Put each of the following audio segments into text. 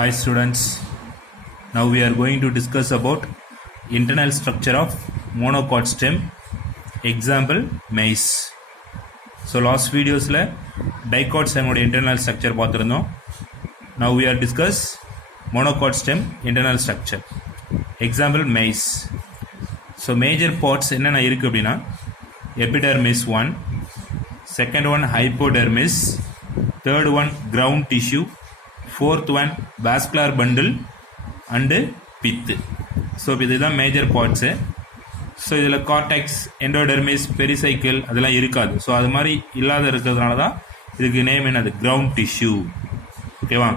Hi students, now we are going to discuss about internal structure of monocot stem, example maize. So last videos la dicot stem oda internal structure paathirundom. Now we are discuss monocot stem internal structure, example maize. So major parts enna irukku appadina epidermis one, second one hypodermis, third one ground tissue, fourth one vascular bundle and pith. So இதுதான் major parts. So இதில் cortex, endodermis, pericycle அதெல்லாம் இருக்காது. So அது மாதிரி இல்லாத இருக்கிறதுனால தான் இதுக்கு நேம் என்னது, கிரவுண்ட் டிஷ்யூ. ஓகேவா?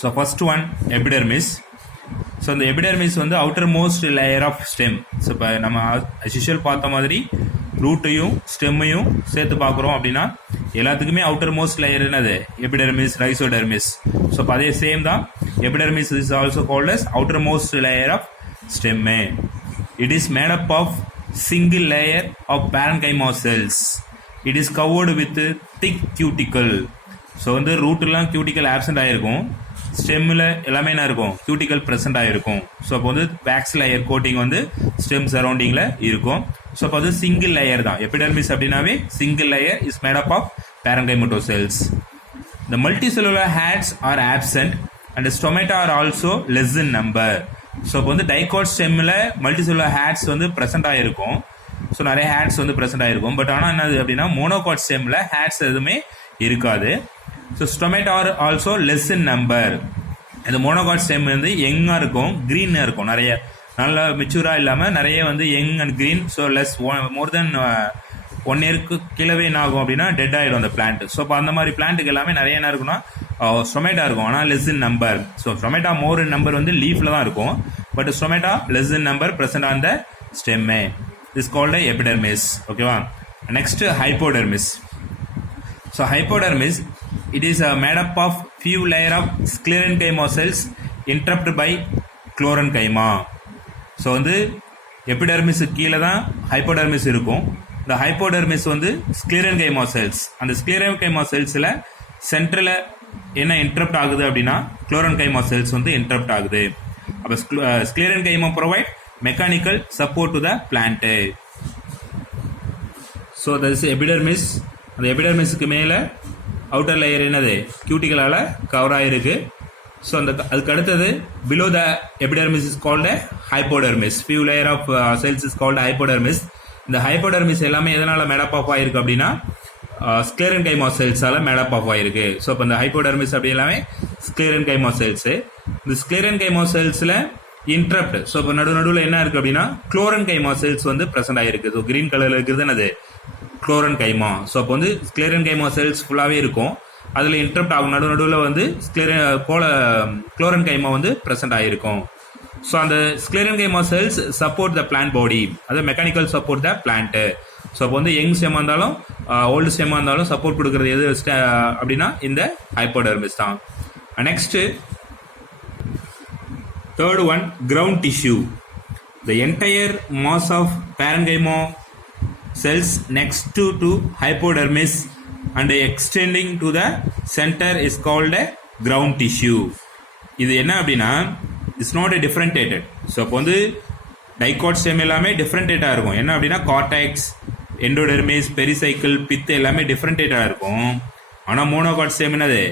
So first one epidermis. So அந்த எபிடெர்மிஸ் வந்து outermost layer of stem. So இப்போ நம்ம அஸ்யூஷுவல் பார்த்த மாதிரி ரூட்டையும் ஸ்டெம்மையும் சேர்த்து பார்க்குறோம் அப்படின்னா எல்லாத்துக்குமே அவுட்டர் மோஸ்ட் லேயர் என்னது, எபிடெர்மிஸ், ரைசோடெர்மிஸ். ஸோ இப்போ அதே சேம் தான். Epidermis is also called as outermost layer of stem. It is made up of single layer of parenchyma cells. It is covered with thick cuticle. So வந்து ரூட்லாம் cuticle absent ஆகிருக்கும், ஸ்டெம்மில் எல்லாமே என்ன இருக்கும், cuticle present ஆகிருக்கும். So அப்போ வந்து wax layer coating வந்து stem சரௌண்டிங்கில் இருக்கும். ஸோ அப்போ அது சிங்கிள் லேயர் தான். எபிடெர்மிஸ் அப்படின்னாவே single layer is made up of parenchyma cells. The multicellular heads are absent and the stomata are also less in number. So இப்போ வந்து டைகாட் ஸ்டெம்மில் மல்டிசெல்லுலர் ஹேட்ஸ் வந்து ப்ரெசென்ட் ஆகிருக்கும். ஸோ நிறைய hats வந்து present ஆகிருக்கும். But ஆனால் என்னது அப்படின்னா மோனோகாட் ஸ்டெம்மில் ஹேட்ஸ் எதுவுமே இருக்காது. So stomata are also less in number. இந்த மோனோகாட் ஸ்டெம் வந்து யங்காக இருக்கும், க்ரீனாக இருக்கும், நிறைய நல்லா மெச்சூராக இல்லாமல் நிறைய வந்து young and green. So less more than 1 இயருக்கு கீழவே என்ன ஆகும் அப்படின்னா டெட் ஆகிடும் அந்த பிளான்ட். ஸோ இப்போ அந்த மாதிரி பிளான்ட்டுக்கு எல்லாமே நிறைய என்ன இருக்குன்னா ஸ்டொமேட்டா இருக்கும், ஆனால் less in number. So stomata more in number வந்து லீஃபில் தான் இருக்கும், but stomata less in number present on the ஸ்டெம்மே. Is called epidermis. ஓகேவா? Next hypodermis. So hypodermis it is made up of few layer of sclerenchyma cells interrupt by chlorenchyma. So வந்து எபிடெர்மிஸுக்கு கீழே தான் ஹைப்போடெர்மிஸ் இருக்கும். இந்த ஹைப்போடெர்மிஸ் வந்து ஸ்க்ளெரன்கைமா cells. அந்த ஸ்க்ளெரன்கைமா செல்ஸில் சென்ட்ரலில் என்ன இன்டரப்ட் ஆகுது அப்படின்னா குளோரன்கைமா செல்ஸ் வந்து இன்டரப்ட் ஆகுது. அப்போ sclerenchyma provide mechanical support to the plant. So that is epidermis. அந்த எபிடெர்மிஸுக்கு மேலே அவுட்டர் லேயர் என்னது, கியூட்டிகளால் கவர் ஆகிருக்கு. ஸோ அந்த அதுக்கு அடுத்தது below the epidermis is called hypodermis. Few layer of cells is called hypodermis. இந்த ஹைப்போடெர்மிஸ் எல்லாமே எதனால் மேடப் ஆஃப் ஆகிருக்கு அப்படின்னா ஸ்க்ளெரன்கைமா செல்ஸால் மேடப் ஆஃப் ஆகிருக்கு. ஸோ இப்போ இந்த ஹைப்போடெர்மிஸ் அப்படி எல்லாமே ஸ்க்ளெரன்கைமா செல்ஸு. இந்த ஸ்க்ளெரன்கைமா செல்ஸில் இன்ட்ரப்ட். ஸோ இப்போ நடுவில் என்ன இருக்குது அப்படின்னா குளோரன்கைமா செல்ஸ் வந்து ப்ரெசென்ட் ஆகிருக்கு. ஸோ கிரீன் கலரில் இருக்கிறது என்னது, குளோரன்கைமா. ஸோ அப்போ வந்து ஸ்க்ளெரன்கைமா செல்ஸ் ஃபுல்லாகவே இருக்கும், அதில் இன்ட்ரப்ட் ஆகும். நடுவில் வந்து குளோரன்கைமா வந்து ப்ரெசென்ட் ஆகிருக்கும். ஸோ அந்த sclerenchyma cells support the plant body, அதாவது mechanical support the plant. So அப்போ வந்து யங் ஸ்டெம்மாக இருந்தாலும் ஓல்டு ஸ்டெம்மாக இருந்தாலும் சப்போர்ட் கொடுக்குறது எது அப்படின்னா இந்த ஹைப்போடெர்மிஸ் தான். Next third one ground tissue. The entire mass of parenchyma cells next to hypodermis and extending to the center is called a ground tissue. இது என்ன அப்படின்னா it's not a differentiated. So அப்போ வந்து டைகாட் ஸ்டெம் எல்லாமே டிஃப்ரெண்டேட்டாக இருக்கும். என்ன அப்படின்னா cortex, endodermis, pericycle, பித் எல்லாமே டிஃப்ரெண்டேட்டாக இருக்கும். ஆனால் மோனோகாட் ஸ்டெம் என்னது,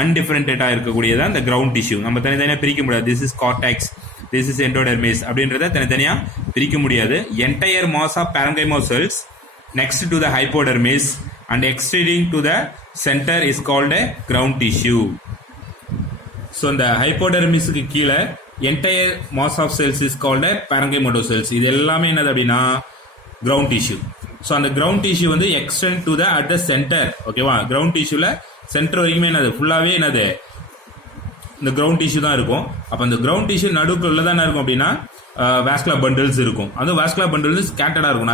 அன்டிஃப்ரெண்டேட்டாக இருக்கக்கூடியதான் இந்த கிரவுண்ட் டிஷ்யூ. நம்ம தனித்தனியாக பிரிக்க முடியாது. This is cortex, this is endodermis அப்படின்றத தனித்தனியாக பிரிக்க முடியாது. Entire mass of parenchyma cells next to the hypodermis and extending to the center is called a ground tissue. So இந்த ஹைப்போடெர்மிஸுக்கு கீழே entire mass of cells is called parenchyma cells. இது எல்லாமே என்னது அப்படின்னா கிரவுண்ட் டிஷ்யூ. ஸோ அந்த ground tissue வந்து extend to the at the center. ஓகேவா? கிரவுண்ட் டிஷ்யூவில் சென்டர் வரைக்குமே என்னது, ஃபுல்லாகவே என்னது இந்த கிரவுண்ட் டிஷ்யூ தான் இருக்கும். அப்போ அந்த கிரவுண்ட் டிஷ்யூ நடுக்குள்ள தான் என்ன இருக்கும் அப்படின்னா வாஸ்குலர் பண்டில்ஸ் இருக்கும். அது வாஸ்குலர் பண்டில்ஸ் ஸ்கேட்டர்டாக இருக்கும்.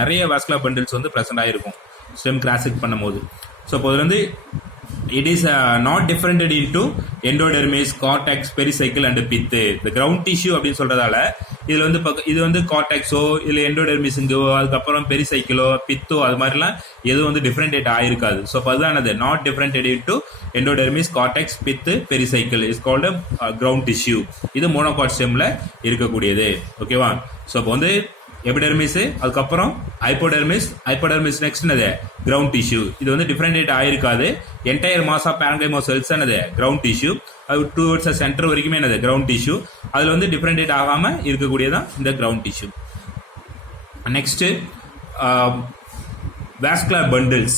நிறைய வாஸ்குலர் பண்டில்ஸ் வந்து ப்ரெசென்ட் ஆகிருக்கும் ஸ்டெம் கிராசிக் பண்ணும்போது. ஸோ இப்போ அது வந்து it is not differentiated into endodermis, cortex, pericycle and pith. The ground tissue அப்படின்னு சொல்றதால இதுல வந்து இது வந்து கார்டெக்ஸோ இல்ல எண்டோடெர்மிஸுங்கோ அதுக்கப்புறம் பெரிசைக்கிளோ பித்தோ அது மாதிரிலாம் எதுவும் வந்து டிஃபரெண்டேட் ஆயிருக்காது. ஸோ அப்போ அதுதான் அது நாட் டிஃபரெண்டேட் இன்டு எண்டோடெர்மிஸ், கார்டெக்ஸ், பித்து, pericycle is called ground tissue. இது மோனோகாட் ஸ்டெம்ல இருக்கக்கூடியது. ஓகேவா? ஸோ அப்போ வந்து எபிடெர்மிஸ், அதுக்கப்புறம் ஹைப்போடெர்மிஸ் நெக்ஸ்ட் என்னது கிரவுண்ட் டிஷ்யூ. இது வந்து டிஃபரெண்டேட் ஆயிருக்காது. என்டையர் மாஸ் ஆஃப் பேரங்கைமோ செல்ஸ் என்னது கிரவுண்ட் டிஷ்யூ. அது டுவர்ட்ஸ் சென்டர் வரைக்குமே என்னது கிரவுண்ட் டிஷ்யூ. அதுல வந்து டிஃபரெண்டேட் ஆகாம இருக்கக்கூடியதான் இந்த ground tissue. Next vascular bundles.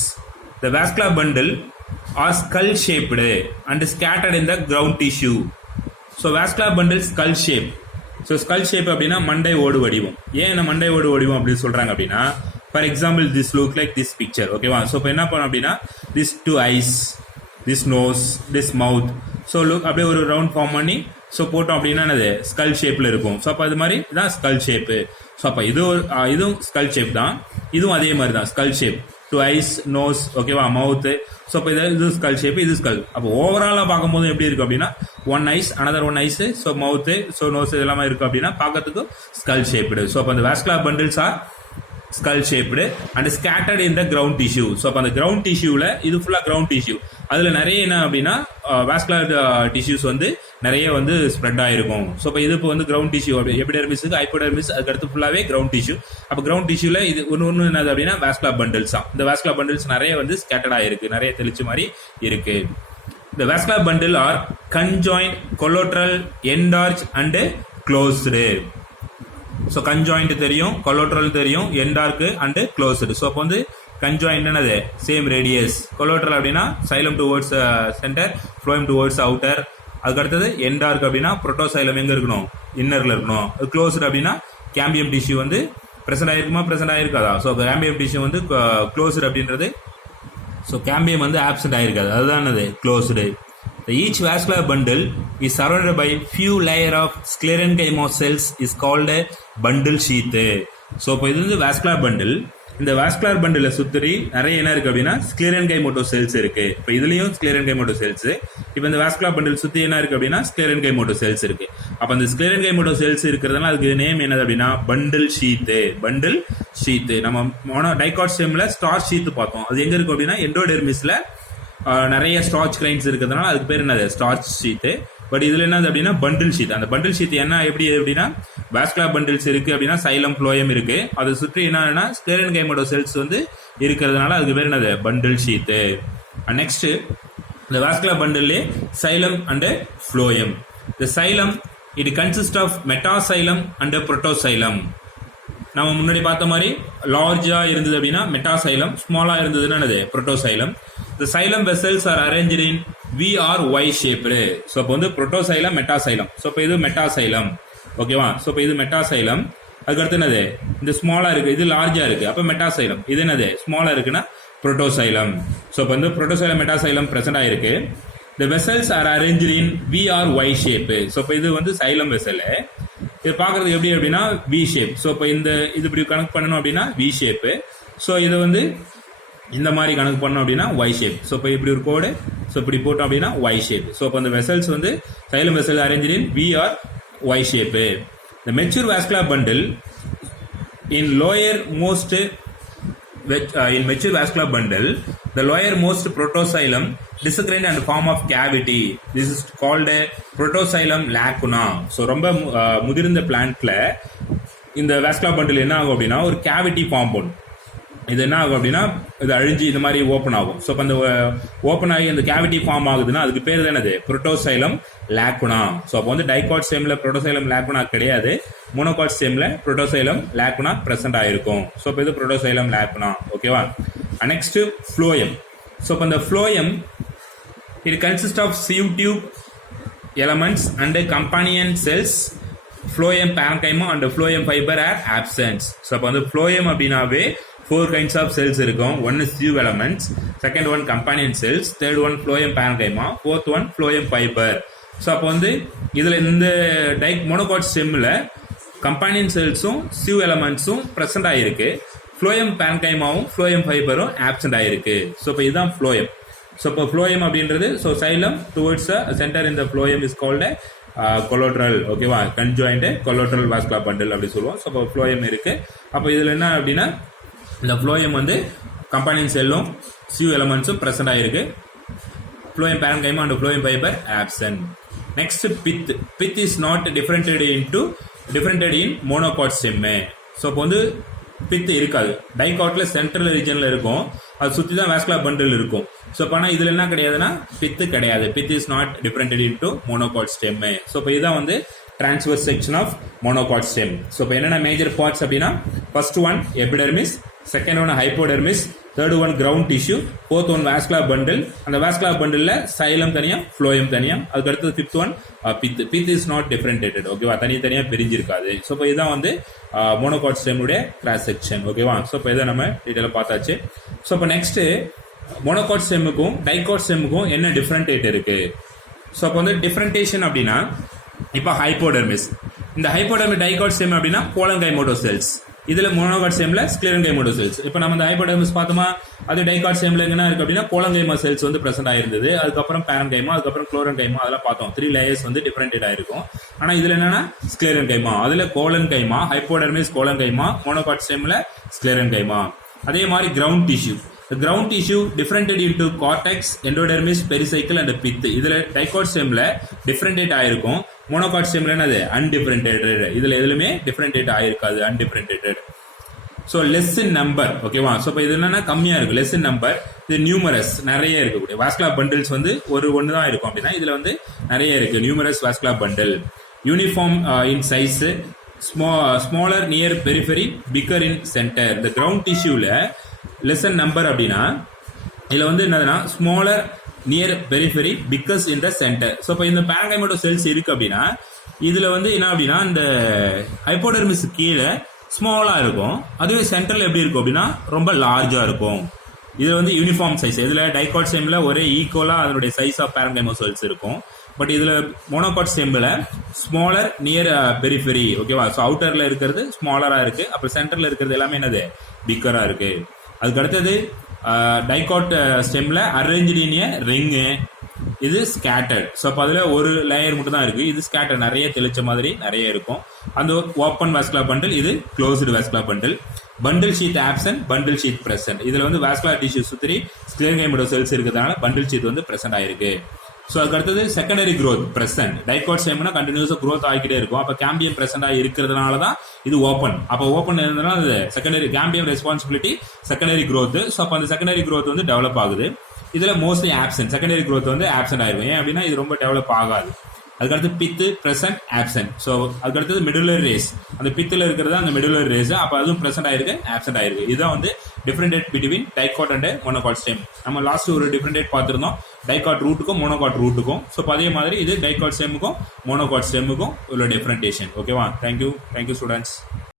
The vascular bundle are skull shaped and scattered in the ground tissue. So vascular bundle skull shape. So skull shape அப்படின்னா மண்டை ஓடு வடிவம். ஏன் மண்டை ஓடு வடிவம் அப்படின்னு சொல்றாங்க அப்படின்னா, for example this look like this picture. ஓகேவா? ஸோ இப்போ என்ன பண்ணோம் அப்படின்னா, this 2 eyes, this nose, this mouth. So look அப்படியே ஒரு ரவுண்ட் ஃபார்ம் பண்ணி ஸோ போட்டோம் அப்படின்னா என்னது ஸ்கல் ஷேப்ல இருக்கும். ஸோ அப்போ அது மாதிரி தான் ஸ்கல் ஷேப்பு. ஸோ அப்போ இதுவும் ஸ்கல் ஷேப் தான், இதுவும் அதே மாதிரி தான் ஸ்கல் ஷேப். 2 eyes, நோஸ், ஓகேவா, மவுத்து. ஸோ இப்போ இது ஸ்கல் ஷேப், இது ஸ்கல். அப்போ ஓவராலாக பார்க்கும்போது எப்படி இருக்கு அப்படின்னா 1 eyes, another 1 eyes, so mouth, so nose இதெல்லாமே இருக்கு அப்படின்னா பார்க்கறதுக்கு ஸ்கல் ஷேப்டு. ஸோ அப்போ அந்த vascular bundles are skull shaped and scattered in the ground tissue. So அப்போ அந்த கிரவுண்ட் டிஷ்யூவில் இது ஃபுல்லாக கிரவுண்ட் டிஷ்யூ. அதில் நிறைய என்ன அப்படின்னா வாஸ்குலர் டிஷ்யூஸ் வந்து நிறைய வந்து ஸ்ப்ரெட் ஆகிருக்கும். ஸோ இப்போ இது இப்போ வந்து கிரவுண்ட் டிஷ்யூ எபிடெர்மிஸுக்கு ஹைப்போடெர்மிஸ் அதுக்கடுத்து ஃபுல்லாகவே கிரவுண்ட் டிஷ்யூ. அப்போ கிரவுண்ட் டிஷ்யூவில் இது ஒன்று என்னது அப்படின்னா வாஸ்குலர் பண்டில்ஸ் தான். இந்த வாஸ்குலர் பண்டில்ஸ் நிறைய வந்து ஸ்கேட்டர்ட் ஆகிருக்கு, நிறைய தெளிச்சு மாதிரி இருக்கு. The vascular bundle are conjoined, collateral, endarch and closed. So conjoint தெரியும், கொலோட்ரல் தெரியும், என்டார்க்கு அண்டு க்ளோஸ்டு. ஸோ அப்போ வந்து கன்ஜாயிண்ட் என்னது சேம் ரேடியஸ். கொலோட்ரல் அப்படின்னா xylem towards centre, phloem towards outer. அதுக்கடுத்தது என்டார்க் அப்படின்னா புரோட்டோசைலம் எங்கே இருக்கணும், இன்னரில் இருக்கணும். க்ளோஸ்டு அப்படின்னா கேம்பியம் டிஷ்யூ வந்து ப்ரெசென்ட் ஆயிருக்காதா. ஸோ கேம்பியம் டிஷ்யூ வந்து க்ளோஸ்டு அப்படின்றது, ஸோ கேம்பியம் வந்து ஆப்சென்ட் ஆயிருக்காது, அதுதான் என்னது closed. Each vascular bundle is surrounded by few layer of sclerenchyma cells is called a bundle sheath. So இப்போ இது வந்து vascular bundle. இந்த vascular bundle சுத்தி நிறைய என்ன இருக்கு அப்படின்னா sclerenchyma cells இருக்கு. இப்போ இதுலயும் sclerenchyma cells. இப்போ இந்த vascular bundle சுத்தி என்ன இருக்கு அப்படின்னா sclerenchyma cells இருக்கு. அப்ப அந்த sclerenchyma cells இருக்கிறதுனால அதுக்கு நேம் என்னது அப்படின்னா bundle sheath. நம்ம டைகாட் ஸ்டெம்ல ஸ்டார்ச் ஷீத் பார்த்தோம். அது எங்க இருக்கு அப்படின்னா எண்டோடெர்மிஸ்ல நிறைய ஸ்டார்ச் கிரைன்ஸ் இருக்கிறதுனால அதுக்கு பேர் என்னது ஸ்டார்ச் ஷீட். பட் இதுல என்னது அப்படின்னா பண்டில் ஷீட். அந்த பண்டில் ஷீட் என்ன எப்படி அப்படின்னா வாஸ்குலர் பண்டில்ஸ் இருக்கு அப்படின்னா சைலம் ஃப்ளோயம் இருக்கு, அதை சுற்றி என்னன்னா ஸ்க்ளெரன்கைமா செல்ஸ் வந்து இருக்கிறதுனால அதுக்கு பேர் என்னது பண்டில் ஷீட். நெக்ஸ்ட் இந்த வாஸ்குலர் பண்டில்லே சைலம் அண்ட் ஃப்ளோயம். இந்த xylem it consist of metaxylem and protoxylem. நம்ம முன்னாடி பார்த்த மாதிரி லார்ஜா இருந்தது அப்படின்னா மெட்டாசைலம், ஸ்மாலா இருந்ததுன்னா என்னது protoxylem. The xylem vessels are arranged in V or Y shaped. So இப்போ வந்து புரோட்டோசைலம், மெட்டாசைலம். ஸோ இப்போ இது மெட்டாசைலம், ஓகேவா. ஸோ இப்போ இது மெட்டாசைலம். அதுக்கடுத்து என்னது இந்த ஸ்மாலா இருக்கு, இது லார்ஜா இருக்கு, அப்போ மெட்டாசைலம். இது என்னது ஸ்மாலா இருக்குன்னா புரோட்டோசைலம். ஸோ இப்போ வந்து புரோட்டோசைலம் மெட்டாசைலம் பிரசன்ட் ஆயிருக்கு. The vessels are arranged in V or Y shape. So இப்போ இது வந்து சைலம் வெசல். இது பார்க்கறதுக்கு எப்படி அப்படின்னா வி ஷேப். ஸோ இப்போ இந்த இது இப்படி கனெக்ட் பண்ணணும் அப்படின்னா வி ஷேப்பு. ஸோ இது வந்து இந்த மாதிரி கணக்கு பண்ணோம் அப்படின்னா ஒய் ஷேப். ஸோ இப்போ இப்படி ஒரு கோடு, ஸோ இப்படி போட்டோம் அப்படின்னா ஒய் ஷேப். ஸோ இப்போ அந்த வெசல்ஸ் வந்து xylem vessel arrange in V or Y shape. The mature vascular bundle in lower most in mature vascular bundle, the lower most protoxylem discrete and form of cavity. This is called a protoxylem lacuna. So ரொம்ப முதிர்ந்த பிளான்ட்ல இந்த vascular bundle என்ன ஆகும் அப்படின்னா ஒரு cavity form பண்ணும். இது என்ன ஆகும் அப்படின்னா இது அழிஞ்சு இந்த மாதிரி ஓப்பன் ஆகும். ஸோ அந்த ஓப்பன் ஆகி அந்த கேவிட்டி ஃபார்ம் ஆகுதுன்னா அதுக்கு பேர் தான் என்னது புரோட்டோசைலம் லாக்குனா. ஸோ அப்போ வந்து டைகாட் ஸ்டெம்ல புரோட்டோசைலம் லாக்குனா கிடையாது, மோனோகாட் ஸ்டெம்ல புரோட்டோசைலம் லாக்குனா பிரசன்ட் ஆயிருக்கும். ஸோ இப்போ இது புரோட்டோசைலம் லாக்குனா, ஓகேவா. Next phloem. ஸோ இப்போ இந்த phloem it consist of sieve tube elements and companion cells. Phloem parenchyma and phloem fiber are absence. So அப்போ வந்து ஃப்ளோயம் அப்படின்னாவே 4 kinds of cells இருக்கும். One is sieve elements, second one companion cells, third one phloem parenchyma, fourth one phloem fiber. So அப்போ வந்து இதில் இந்த monocot ஸ்டெம்மில் companion செல்ஸும் சிவ் எலமெண்ட்ஸும் ப்ரெசென்ட் ஆகிருக்கு, ஃப்ளோயம் பேரங்கைமாவும் ஃப்ளோயம் ஃபைபரும் ஆப்சென்ட் ஆகிருக்கு. ஸோ இப்போ இதுதான் ஃப்ளோயம். ஸோ இப்போ ஃப்ளோயம் அப்படின்றது ஸோ சைலம் டுவர்ட்ஸ் சென்டர் இந்த ஃப்ளோயம் இஸ் கால்டு கொலோட்ரல் ஓகேவா கன்ஜாயிண்ட் கொலோட்ரல் வாஸ்குலர் பண்டில் அப்படி சொல்லுவோம். ஸோ இப்போ ஃப்ளோயம் இருக்கு. அப்போ இதில் என்ன அப்படின்னா இந்த ஃப்ளோயம் வந்து கம்பைனிங் செல்லும் சியூ எலமெண்ட்ஸும் ப்ரெசென்ட் ஆயிருக்கு. Phloem parenchyma and phloem fibre absent. Next pith. Pith is not differentiated in monocot stem. So இப்போ வந்து பித் இருக்காது. டைகாட்ல சென்ட்ரல் ரீஜன்ல இருக்கும். அது சுற்றி தான் வாஸ்குலர் பண்டில் இருக்கும். ஸோ இப்போ ஆனால் இதில் என்ன கிடையாதுன்னா பித்து கிடையாது. Pith is not differentiated into monocot stem. So இப்போ இதுதான் வந்து transverse section of monocot stem. So இப்போ என்னென்ன மேஜர் பார்ட்ஸ் அப்படின்னா first one epidermis, second one hypodermis, third one ground tissue, fourth one vascular bundle. அந்த vascular bundle xylem தனியா phloem தனியா. அதுக்கு அடுத்தது fifth one pith. Pith is not differentiated ஓகேவா தனியாக பிரிஞ்சிருக்காது. ஸோ இப்போ இதுதான் வந்து மோனோகாட் ஸ்டெம்முடைய கிராஸ் செக்ஷன் ஓகேவா. ஸோ இப்போ இதை நம்ம டீட்டெயிலாக பார்த்தாச்சு. ஸோ இப்போ நெக்ஸ்ட் மோனோகாட் ஸ்டெம்முக்கும் டைகாட் ஸ்டெம்முக்கும் என்ன டிஃபரண்டேட் இருக்கு. ஸோ அப்போ வந்து டிஃபரண்டேஷன் அப்படின்னா இப்போ ஹைப்போடெர்மிஸ். இந்த ஹைப்போடெர்மிஸ் டைகாட் ஸ்டெம் அப்படின்னா கோலங்கைமோட்டோ செல்ஸ். இதுல மோனோகாட் ஸ்டெம்ல ஸ்க்ளெரன்கைமோட்டோ செல்ஸ். இப்போ நம்ம இந்த ஹைப்போடெர்மிஸ் பார்த்தோமா, அது டைகாட் ஸ்டெம்ல என்ன இருக்கு அப்படின்னா கோலங்கைமா செல்ஸ் வந்து பிரசன்ட் ஆயிருந்தது. அதுக்கப்புறம் பேரன்கைமா, அதுக்கப்புறம் குளோரன்கைமா, அதெல்லாம் பார்த்தோம். 3 லேயர்ஸ் வந்து டிஃபரண்டேட் ஆயிருக்கும். ஆனா இதுல என்னன்னா ஸ்க்ளெரன்கைமா, அதுல கோலன்கைமா, ஹைப்போடெர்மிஸ் கோலன்கைமா, மோனோகாட் ஸ்டெம்ல ஸ்க்ளெரன்கைமா. அதே மாதிரி ground tissue. Ground tissue differentiated into cortex, endodermis, pericycle and pith. இதுல டைகாட் ஸ்டெம்ல டிஃபரண்டேட் ஆயிருக்கும். மோனோகாட் ஸ்டெம்ல என்னது அன்டிஃபரண்டேட்டட். இதுல எதுலுமே டிஃபரண்டேட் ஆயிருக்காது, அன்டிஃபரண்டேட்டட். ஸோ லெஸ் இன் நம்பர் ஓகேவா. ஸோ இப்போ இது என்னன்னா கம்மியா இருக்கு, லெஸ் இன் நம்பர். இது நியூமரஸ் நிறைய இருக்கக்கூடிய வாஸ்குலர் பண்டில்ஸ் வந்து ஒன்று தான் இருக்கும் அப்படின்னா இதுல வந்து நிறைய இருக்கு. Numerous vascular bundle. Uniform in size, smaller near periphery, bigger in centre. இந்த கிரவுண்ட் டிஷ்யூல லெசன் நம்பர் அப்படின்னா இதுல வந்து என்னதுன்னா smaller near periphery, bigger in the centre. So இப்போ இந்த பேரன்கைமோட்டோ செல்ஸ் இருக்கு அப்படின்னா இதுல வந்து என்ன அப்படின்னா இந்த ஹைப்போடெர்மிஸ் கீழே ஸ்மாலா இருக்கும். அதுவே சென்டர்ல எப்படி இருக்கும் அப்படின்னா ரொம்ப லார்ஜா இருக்கும். இது வந்து யூனிஃபார்ம் சைஸ். இதுல டைகாட் ஸ்டெம்ல ஒரே ஈக்குவலா அதனுடைய சைஸ் ஆஃப் பேரன்கைமோ செல்ஸ் இருக்கும். பட் இதுல மோனோகாட் ஸ்டெம்ல ஸ்மாலர் நியர் பெரிஃபெரி ஓகேவா. ஸோ அவுட்டர்ல இருக்கிறது ஸ்மாலரா இருக்கு, அப்புறம் சென்டர்ல இருக்கிறது எல்லாமே என்னது பிக்கரா இருக்கு. அதுக்கு அடுத்தது டைகாட் ஸ்டெம்ல அரேஞ்ச்டு இன் எ ரிங்கு, இது ஸ்கேட்டர்ட். ஸோ அப்போ அதில் ஒரு லேயர் மட்டும் தான் இருக்கு. இது ஸ்கேட்டர் நிறைய தெளிச்ச மாதிரி நிறைய இருக்கும். அந்த ஓப்பன் வாஸ்குலர் பண்டில், இது closed vascular bundle. Bundle sheet absent, bundle sheet present. இதுல வந்து வாஸ்குலர் டிஷ்யூ சுற்றி ஸ்க்ளெரன்கைமோட்டோ செல்ஸ் இருக்கிறதுனால பண்டில் ஷீட் வந்து பிரசன்ட் ஆயிருக்கு. ஸோ அதுக்கு அடுத்தது செகண்டரி க்ரோத் பிரசன்ட். டைகாட் ஸ்டெம்னா கண்டினியூஸா க்ரோத் ஆகிக்கிட்டே இருக்கும். அப்போ கேம்பியம் பிரசன்ட் ஆகி இருக்கிறதுனால தான் இது ஓப்பன். அப்போ ஓப்பன் இருந்ததுனால அது secondary cambium responsibility secondary growth. So அப்போ அந்த செகண்டரி க்ரோத் வந்து டெவலப் ஆகுது. இதுல மோஸ்ட்லி ஆப்சென்ட், செகண்டரி க்ரோத் வந்து ஆப்சென்ட் ஆயிருக்கும். ஏன் அப்படின்னா இது ரொம்ப டெவலப் ஆகாது. அதுக்கடுத்து பித்து பிரசன்ட் ஆப்சென்ட். ஸோ அதுக்கடுத்தது மெடுலரி ரேஸ். அந்த பித்துல இருக்கிறது அந்த மெடுலரி ரேஸ். அப்போ அதுவும் பிரசன்ட் ஆயிருக்கு, ஆப்சென்ட் ஆயிருக்கு. இதுதான் வந்து differentiate between dicot and monocot stem. நம்ம லாஸ்ட் ஒரு டிஃபரண்டேட் பார்த்துருந்தோம் டைகாட் ரூட்டுக்கும் மோனோகாட் ரூட்டுக்கும். ஸோ அதே மாதிரி இது டைகாட் ஸ்டெம்முக்கும் மோனோகாட் ஸ்டெம்முக்கும் உள்ள டிஃபரண்டேஷன் ஓகேவா. Thank you students.